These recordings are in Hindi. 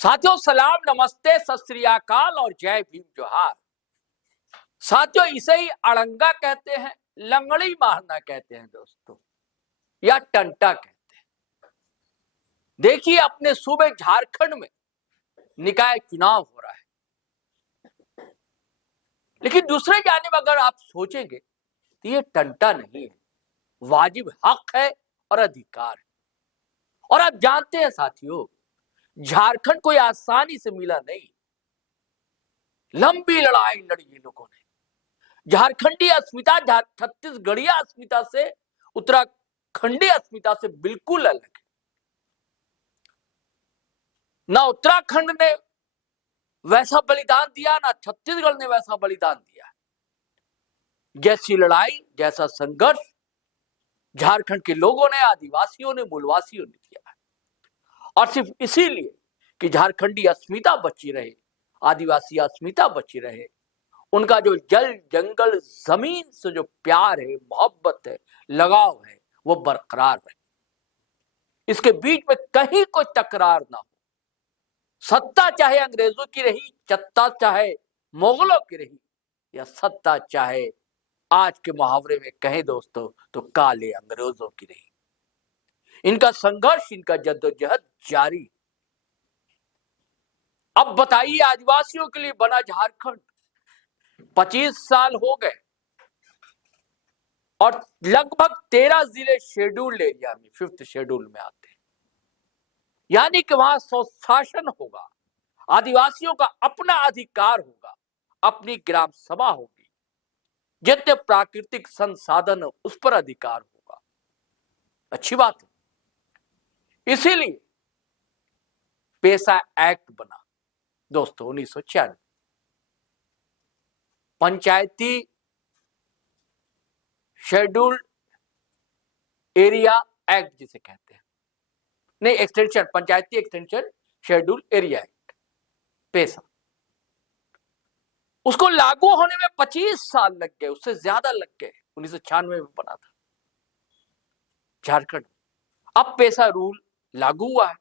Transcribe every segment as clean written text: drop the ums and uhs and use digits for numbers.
साथियों सलाम, नमस्ते, सत श्री अकाल और जय भीम जोहार। साथियों इसे ही अड़ंगा कहते हैं, लंगड़ी मारना कहते हैं दोस्तों, या टंटा कहते हैं। देखिए अपने सूबे झारखंड में निकाय चुनाव हो रहा है, लेकिन दूसरे जानिब अगर आप सोचेंगे तो ये टंटा नहीं है, वाजिब हक है और अधिकार है। और आप जानते हैं साथियों, झारखंड कोई आसानी से मिला नहीं, लंबी लड़ाई लड़ी ये लोगों ने। झारखंडी अस्मिता छत्तीसगढ़िया अस्मिता से, उत्तराखंडी अस्मिता से बिल्कुल अलग है। ना उत्तराखंड ने वैसा बलिदान दिया, ना छत्तीसगढ़ ने वैसा बलिदान दिया। जैसी लड़ाई, जैसा संघर्ष झारखंड के लोगों ने, आदिवासियों ने, मूलवासियों ने किया है। और सिर्फ इसीलिए कि झारखंडी अस्मिता बची रहे, आदिवासी अस्मिता बची रहे, उनका जो जल जंगल जमीन से जो प्यार है, मोहब्बत है, लगाव है, वो बरकरार रहे। इसके बीच में कहीं कोई तकरार ना हो। सत्ता चाहे अंग्रेजों की रही, सत्ता चाहे मुगलों की रही, या सत्ता चाहे आज के मुहावरे में कहें दोस्तों तो काले अंग्रेजों की रही, इनका संघर्ष, इनका जद्दोजहद जारी। अब बताइए, आदिवासियों के लिए बना झारखंड 25 साल हो गए और लगभग 13 जिले शेड्यूल्ड एरिया में, 5th शेड्यूल में आते हैं। यानी कि वहां स्वशासन होगा, आदिवासियों का अपना अधिकार होगा, अपनी ग्राम सभा होगी, जितने प्राकृतिक संसाधन उस पर अधिकार होगा। अच्छी बात है। इसीलिए पेसा एक्ट बना दोस्तों 1996, पंचायती शेड्यूल्ड एरिया एक्ट जिसे कहते हैं, नहीं एक्सटेंशन, पंचायती एक्सटेंशन शेड्यूल एरिया एक्ट, पेसा। उसको लागू होने में 25 साल लग गए, उससे ज्यादा लग गए। 1996 में बना था झारखंड। अब पेसा रूल लागू हुआ है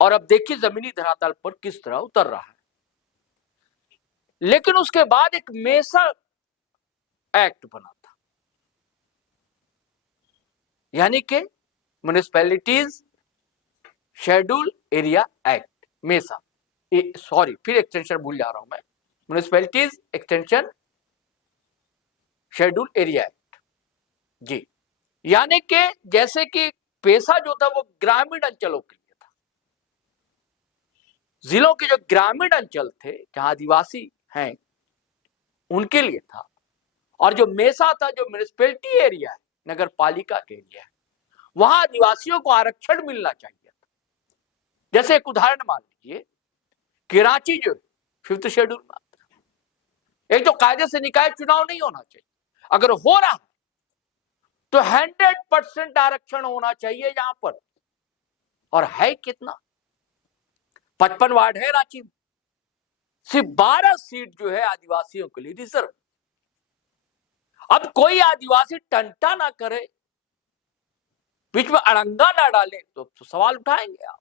और अब देखिए जमीनी धरातल पर किस तरह उतर रहा है। लेकिन उसके बाद एक मेसा एक्ट बना था, यानी कि municipalities schedule area act, MESA, sorry फिर एक्सटेंशन भूल जा रहा हूं मैं, municipalities extension schedule area act जी। यानी कि जैसे कि पेसा जो था वो ग्रामीण अंचलों के लिए था, जिलों के जो ग्रामीण अंचल थे जहां आदिवासी हैं उनके लिए था। और जो मेसा था, जो म्युनिसिपैलिटी एरिया है, नगर पालिका के एरिया है, वहां आदिवासियों को आरक्षण मिलना चाहिए था। जैसे एक उदाहरण मान लीजिए कि रांची जो 5th शेड्यूल में आता है, एक तो कायदे से निकाय चुनाव नहीं होना चाहिए, अगर हो रहा तो 100% आरक्षण होना चाहिए यहां पर। और है कितना, 55 वार्ड है रांची में, सिर्फ 12 सीट जो है आदिवासियों के लिए रिजर्व। अब कोई आदिवासी टंटा ना करे, बीच में अड़ंगा ना डाले तो सवाल उठाएंगे आप।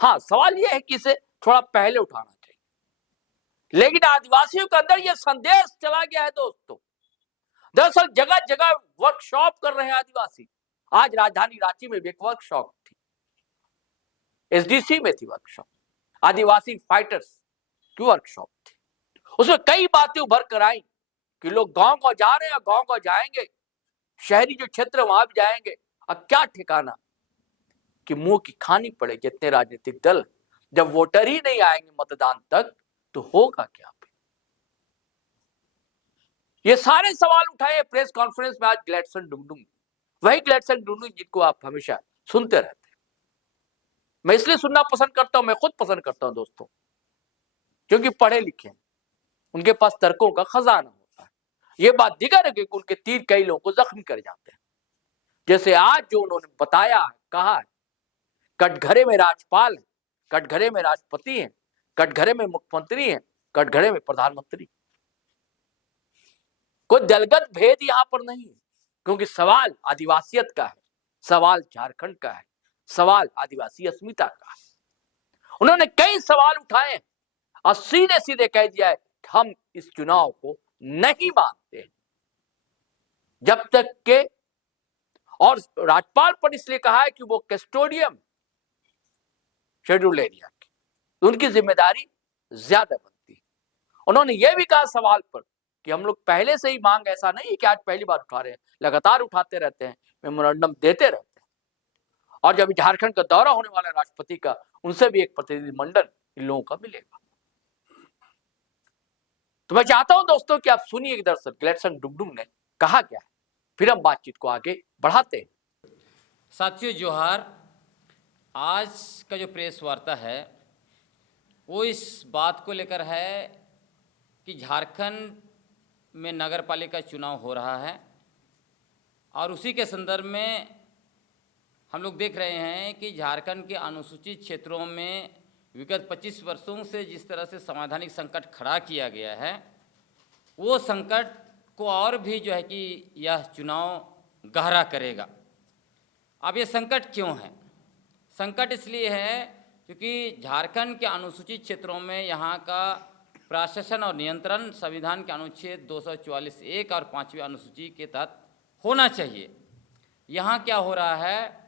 हाँ, सवाल यह है कि इसे थोड़ा पहले उठाना चाहिए। लेकिन आदिवासियों के अंदर यह संदेश चला गया है दोस्तों। दरअसल जगह जगह वर्कशॉप कर रहे हैं आदिवासी। आज राजधानी रांची में भी एक वर्कशॉप थी, एसडीसी में थी वर्कशॉप, आदिवासी फाइटर्स की वर्कशॉप थी। उसमें कई बातें उभर कर आई कि लोग गांव को जा रहे हैं, गांव को जाएंगे, शहरी जो क्षेत्र वहां भी जाएंगे। अब क्या ठिकाना कि मुंह की खानी पड़े जितने राजनीतिक दल, जब वोटर ही नहीं आएंगे मतदान तक तो होगा क्या। ये सारे सवाल उठाए प्रेस कॉन्फ्रेंस में आज ग्लैडसन डुंगडुंग, वही ग्लैडसन डुंगडुंग जिनको आप हमेशा सुनते रहते हैं। मैं इसलिए सुनना पसंद करता हूं, मैं खुद पसंद करता हूं दोस्तों, क्योंकि पढ़े लिखे हैं, उनके पास तर्कों का खजाना होता है। ये बात दिगर है कि उनके तीर कई लोगों को जख्म कर जाते हैं। जैसे आज जो उन्होंने बताया है, कहा है, कटघरे में राज्यपाल है, कटघरे में राष्ट्रपति है, कटघरे में मुख्यमंत्री है, कटघरे में प्रधानमंत्री। कोई दलगत भेद यहां पर नहीं है, क्योंकि सवाल आदिवासियत का है, सवाल झारखंड का है, सवाल आदिवासी अस्मिता का है। उन्होंने कई सवाल उठाए और सीधे सीधे कह दिया है हम इस चुनाव को नहीं मानते जब तक के, और राज्यपाल पर इसलिए कहा है कि वो कस्टोडियन शेड्यूल एरिया की, तो उनकी जिम्मेदारी ज्यादा बनती है। उन्होंने ये भी कहा सवाल पर कि हम लोग पहले से ही मांग ऐसा नहीं है कि आज पहली बार उठा रहे हैं, लगातार उठाते रहते हैं, मेमोरेंडम देते रहते हैं। और जब झारखंड का दौरा होने वाला है राष्ट्रपति का, उनसे भी एक प्रतिनिधिमंडल इन लोगों का मिलेगा। तो मैं चाहता हूं दोस्तों कि आप सुनिए दरअसल ग्लेडसन डुगडुग ने कहा क्या है, फिर हम बातचीत को आगे बढ़ाते हैं। साथियों जोहार, आज का जो प्रेस वार्ता है वो इस बात को लेकर है कि झारखंड में नगर पालिका चुनाव हो रहा है और उसी के संदर्भ में हम लोग देख रहे हैं कि झारखंड के अनुसूचित क्षेत्रों में विगत 25 वर्षों से जिस तरह से संवैधानिक संकट खड़ा किया गया है, वो संकट को और भी जो है कि यह चुनाव गहरा करेगा। अब ये संकट क्यों है? संकट इसलिए है क्योंकि झारखंड के अनुसूचित क्षेत्रों में यहाँ का प्रशासन और नियंत्रण संविधान के अनुच्छेद 244(1) और 5वीं अनुसूची के तहत होना चाहिए। यहाँ क्या हो रहा है,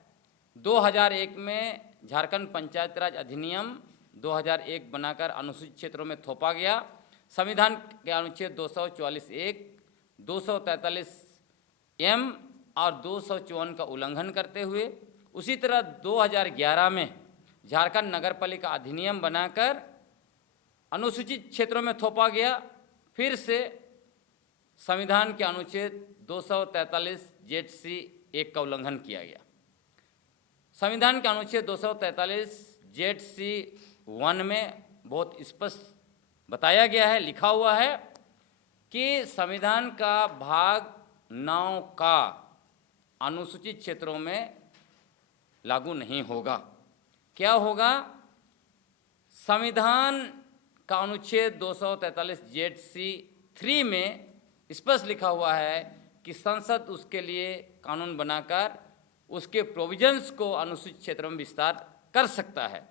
2001 में झारखंड पंचायत राज अधिनियम 2001 बनाकर अनुसूचित क्षेत्रों में थोपा गया। संविधान के अनुच्छेद 244(1), 243(m) और 254 का उल्लंघन करते हुए उसी तरह 2011 में झारखंड नगर पालिका अधिनियम बनाकर अनुसूचित क्षेत्रों में थोपा गया। फिर से संविधान के अनुच्छेद 243(ZC)(1) का उल्लंघन किया गया। संविधान के अनुच्छेद 243(ZC)(1) में बहुत स्पष्ट बताया गया है, लिखा हुआ है कि संविधान का भाग 9 का अनुसूचित क्षेत्रों में लागू नहीं होगा। क्या होगा? संविधान का अनुच्छेद 243(ZC)(3) में स्पष्ट लिखा हुआ है कि संसद उसके लिए कानून बनाकर उसके प्रोविजंस को अनुसूचित क्षेत्रों में विस्तार कर सकता है।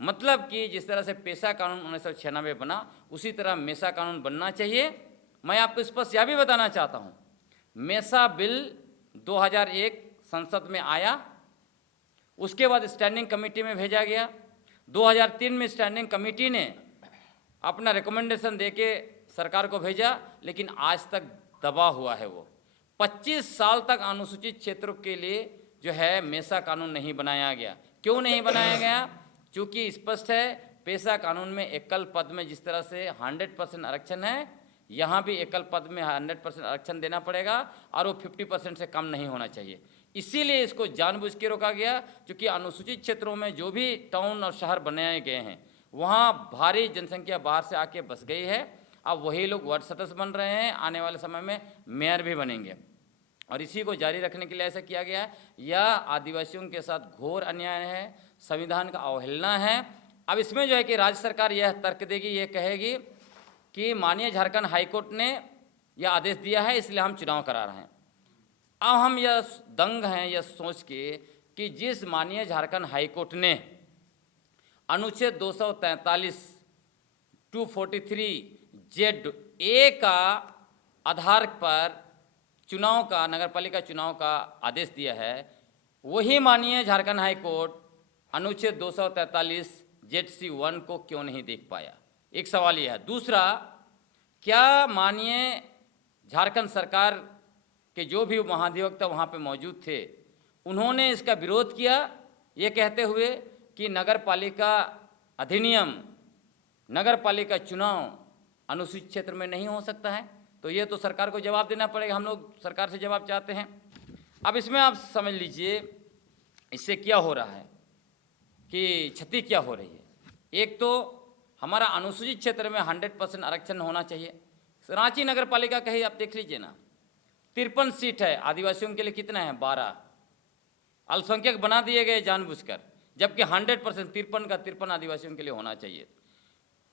मतलब कि जिस तरह से पेशा कानून 1996 बना, उसी तरह मेसा कानून बनना चाहिए। मैं आपको स्पष्ट यह भी बताना चाहता हूँ, मेसा बिल 2001 संसद में आया, उसके बाद स्टैंडिंग कमेटी में भेजा गया। 2003 में स्टैंडिंग कमेटी ने अपना रिकमेंडेशन देके सरकार को भेजा, लेकिन आज तक दबा हुआ है। वो 25 साल तक अनुसूचित क्षेत्रों के लिए जो है मेसा कानून नहीं बनाया गया। क्यों नहीं बनाया गया? चूँकि स्पष्ट है, पेशा कानून में एकल पद में जिस तरह से 100% आरक्षण है, यहाँ भी एकल पद में 100% आरक्षण देना पड़ेगा और वो 50% से कम नहीं होना चाहिए। इसीलिए इसको जानबूझ के रोका गया, क्योंकि अनुसूचित क्षेत्रों में जो भी टाउन और शहर बनाए गए हैं वहाँ भारी जनसंख्या बाहर से आके बस गई है। अब वही लोग वार्ड सदस्य बन रहे हैं, आने वाले समय में मेयर भी बनेंगे, और इसी को जारी रखने के लिए ऐसा किया गया है। यह आदिवासियों के साथ घोर अन्याय है, संविधान का अवहेलना है। अब इसमें जो है कि राज्य सरकार यह तर्क देगी, ये कहेगी कि माननीय झारखंड हाईकोर्ट ने यह आदेश दिया है, इसलिए हम चुनाव करा रहे हैं। अब हम यह दंग हैं यह सोच के कि जिस माननीय झारखंड हाईकोर्ट ने अनुच्छेद 243 243(ZA) का आधार पर चुनाव का, नगरपालिका चुनाव का आदेश दिया है, वही माननीय झारखंड हाईकोर्ट अनुच्छेद 243(ZC)(1) को क्यों नहीं देख पाया? एक सवाल यह है। दूसरा, क्या माननीय झारखंड सरकार के जो भी महाधिवक्ता वहाँ पे मौजूद थे, उन्होंने इसका विरोध किया, ये कहते हुए कि नगरपालिका अधिनियम, नगरपालिका चुनाव अनुसूचित क्षेत्र में नहीं हो सकता है? तो ये तो सरकार को जवाब देना पड़ेगा। हम लोग सरकार से जवाब चाहते हैं। अब इसमें आप समझ लीजिए इससे क्या हो रहा है कि क्षति क्या हो रही है। एक तो हमारा अनुसूचित क्षेत्र में 100% आरक्षण होना चाहिए। रांची नगर पालिका कहीं आप देख लीजिए ना, 53 सीट है, आदिवासियों के लिए कितना है? 12। अल्पसंख्यक बना दिए गए जानबूझकर, जबकि 100% 53 का 53 आदिवासियों के लिए होना चाहिए।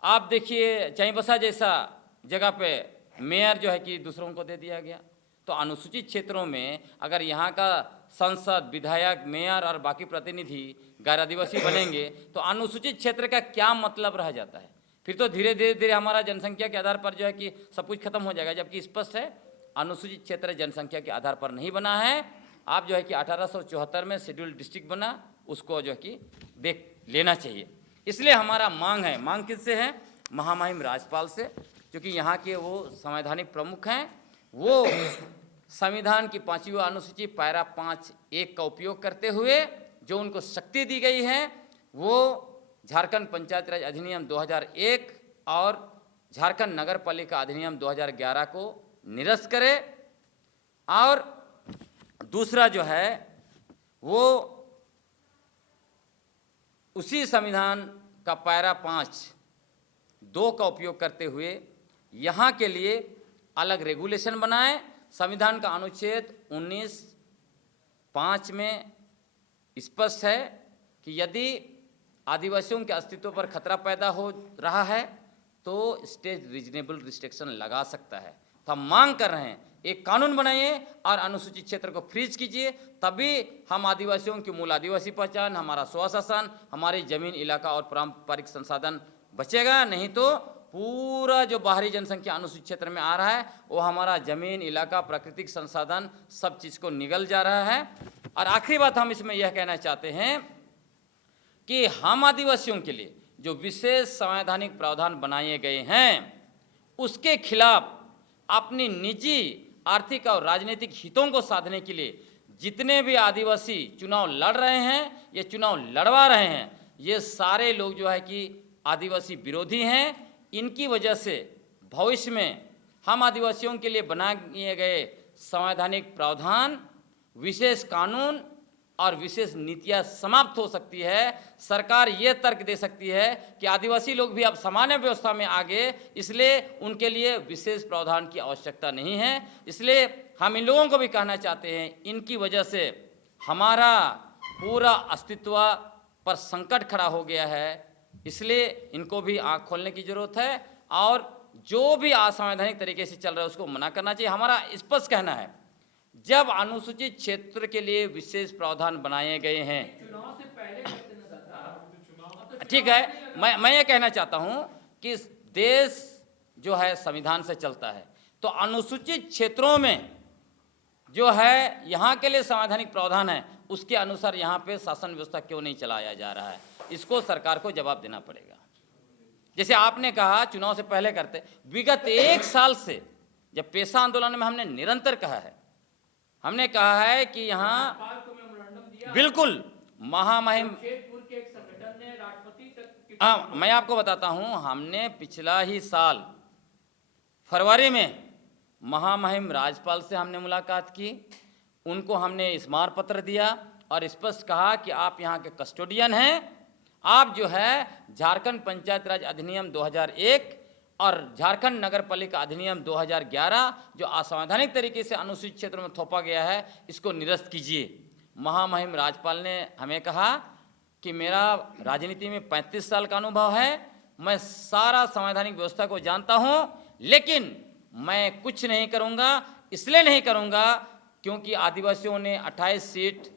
आप देखिए चाईबसा जैसा जगह पे मेयर जो है कि दूसरों को दे दिया गया। तो अनुसूचित क्षेत्रों में अगर यहाँ का संसद, विधायक, मेयर और बाकी प्रतिनिधि गैर आदिवासी बनेंगे तो अनुसूचित क्षेत्र का क्या मतलब रह जाता है? फिर तो धीरे धीरे धीरे हमारा जनसंख्या के आधार पर जो है कि सब कुछ खत्म हो जाएगा, जबकि स्पष्ट है अनुसूचित क्षेत्र जनसंख्या के आधार पर नहीं बना है। आप जो है कि 1874 में शेड्यूल्ड डिस्ट्रिक्ट बना, उसको जो है कि देख लेना चाहिए। इसलिए हमारा मांग किससे है? महामहिम राज्यपाल से, क्योंकि यहाँ के वो संवैधानिक प्रमुख हैं। वो संविधान की 5वीं अनुसूची पैरा 5(1) का उपयोग करते हुए जो उनको शक्ति दी गई है, वो झारखंड पंचायत राज अधिनियम 2001 और झारखंड नगर पालिका अधिनियम 2011 को निरस्त करे। और दूसरा जो है वो उसी संविधान का पैरा 5(2) का उपयोग करते हुए यहाँ के लिए अलग रेगुलेशन बनाए। संविधान का अनुच्छेद 19(5) में स्पष्ट है कि यदि आदिवासियों के अस्तित्व पर खतरा पैदा हो रहा है तो स्टेट रीजनेबल रिस्ट्रिक्शन लगा सकता है। तो हम मांग कर रहे हैं एक कानून बनाइए और अनुसूचित क्षेत्र को फ्रीज कीजिए, तभी हम आदिवासियों की मूल आदिवासी पहचान, हमारा स्वशासन, हमारी जमीन, इलाका और पारंपरिक संसाधन बचेगा। नहीं तो पूरा जो बाहरी जनसंख्या अनुसूचित क्षेत्र में आ रहा है वो हमारा जमीन, इलाका, प्राकृतिक संसाधन सब चीज़ को निगल जा रहा है। और आखिरी बात हम इसमें यह कहना चाहते हैं कि हम आदिवासियों के लिए जो विशेष संवैधानिक प्रावधान बनाए गए हैं उसके खिलाफ अपनी निजी, आर्थिक और राजनीतिक हितों को साधने के लिए जितने भी आदिवासी चुनाव लड़ रहे हैं, ये चुनाव लड़वा रहे हैं, ये सारे लोग जो है कि आदिवासी विरोधी हैं। इनकी वजह से भविष्य में हम आदिवासियों के लिए बनाए गए संवैधानिक प्रावधान, विशेष कानून और विशेष नीतियां समाप्त हो सकती है। सरकार ये तर्क दे सकती है कि आदिवासी लोग भी अब सामान्य व्यवस्था में आ गए, इसलिए उनके लिए विशेष प्रावधान की आवश्यकता नहीं है। इसलिए हम इन लोगों को भी कहना चाहते हैं, इनकी वजह से हमारा पूरा अस्तित्व पर संकट खड़ा हो गया है, इसलिए इनको भी आँख खोलने की जरूरत है और जो भी असंवैधानिक तरीके से चल रहा है उसको मना करना चाहिए। हमारा स्पष्ट कहना है, जब अनुसूचित क्षेत्र के लिए विशेष प्रावधान बनाए गए हैं, चुनाव से पहले ठीक है, मैं ये कहना चाहता हूं कि देश जो है संविधान से चलता है, तो अनुसूचित क्षेत्रों में जो है यहाँ के लिए संवैधानिक प्रावधान है, उसके अनुसार यहाँ पे शासन व्यवस्था क्यों नहीं चलाया जा रहा है, इसको सरकार को जवाब देना पड़ेगा। जैसे आपने कहा चुनाव से पहले करते, विगत 1 साल से जब पेशा आंदोलन में हमने निरंतर कहा है, हमने कहा है कि यहाँ बिल्कुल महामहिम, शेखपुर के एक संगठन ने राष्ट्रपति तक हाँ, मैं आपको बताता हूँ, हमने पिछला ही साल फरवरी में महामहिम राज्यपाल से हमने मुलाकात की, उनको हमने स्मारक पत्र दिया और स्पष्ट कहा कि आप यहाँ के कस्टोडियन हैं, आप जो है झारखंड पंचायत राज अधिनियम 2001 और झारखंड नगर पालिका अधिनियम 2011 जो असंवैधानिक तरीके से अनुसूचित क्षेत्र में थोपा गया है, इसको निरस्त कीजिए। महामहिम राज्यपाल ने हमें कहा कि मेरा राजनीति में 35 साल का अनुभव है, मैं सारा संवैधानिक व्यवस्था को जानता हूं, लेकिन मैं कुछ नहीं करूंगा। इसलिए नहीं करूंगा क्योंकि आदिवासियों ने 28 सीट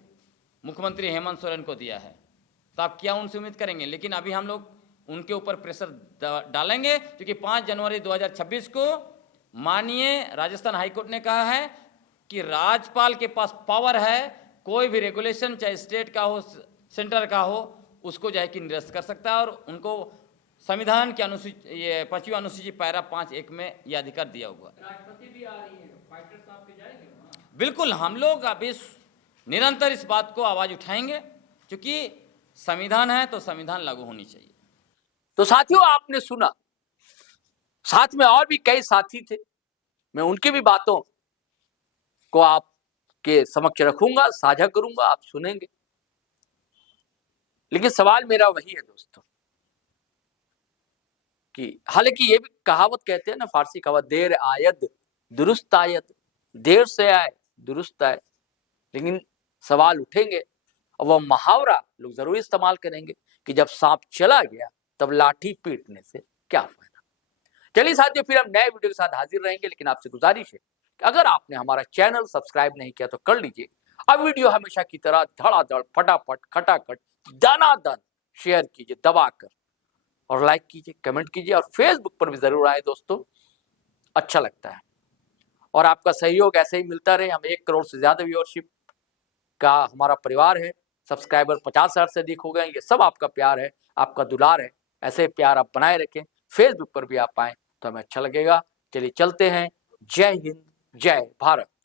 मुख्यमंत्री हेमंत सोरेन को दिया है, तो आप क्या उनसे उम्मीद करेंगे? लेकिन अभी हम लोग उनके ऊपर प्रेशर डालेंगे, क्योंकि 5 जनवरी 2026 को माननीय राजस्थान हाईकोर्ट ने कहा है कि राज्यपाल के पास पावर है, कोई भी रेगुलेशन चाहे स्टेट का हो सेंटर का हो उसको जो है कि निरस्त कर सकता है, और उनको संविधान की अनुसूची, ये 5वीं अनुसूची पैरा 5(1) में यह अधिकार दिया हुआ। राष्ट्रपति भी आ रही है, फाइटर साहब के जाएंगे वहाँ? बिल्कुल, हम लोग अभी निरंतर इस बात को आवाज उठाएंगे, क्योंकि संविधान है तो संविधान लागू होनी चाहिए। तो साथियों, आपने सुना, साथ में और भी कई साथी थे, मैं उनकी भी बातों को आपके समक्ष रखूंगा, साझा करूंगा, आप सुनेंगे। लेकिन सवाल मेरा वही है दोस्तों कि हालांकि ये भी कहावत कहते हैं ना, फारसी कहावत, देर आयद दुरुस्त आयद, देर से आए दुरुस्त आए, लेकिन सवाल उठेंगे और वह मुहावरा लोग जरूर इस्तेमाल करेंगे कि जब सांप चला गया तब लाठी पीटने से क्या फायदा। चलिए साथियों, फिर हम नए वीडियो के साथ हाजिर रहेंगे, लेकिन आपसे गुजारिश है कि अगर आपने हमारा चैनल सब्सक्राइब नहीं किया तो कर लीजिए अब वीडियो हमेशा की तरह धड़ाधड़ फटाफट खटाखट दनादन शेयर कीजिए दबाकर, और लाइक कीजिए, कमेंट कीजिए, और फेसबुक पर भी जरूर आए दोस्तों, अच्छा लगता है। और आपका सहयोग ऐसे ही मिलता रहे। हम 1 करोड़ से ज्यादा व्यूअरशिप का हमारा परिवार है, सब्सक्राइबर 50,000 से अधिक हो गए। ये सब आपका प्यार है, आपका दुलार है। ऐसे प्यार आप बनाए रखें। फेसबुक पर भी आप आए तो हमें अच्छा लगेगा। चलिए चलते हैं। जय हिंद, जय भारत।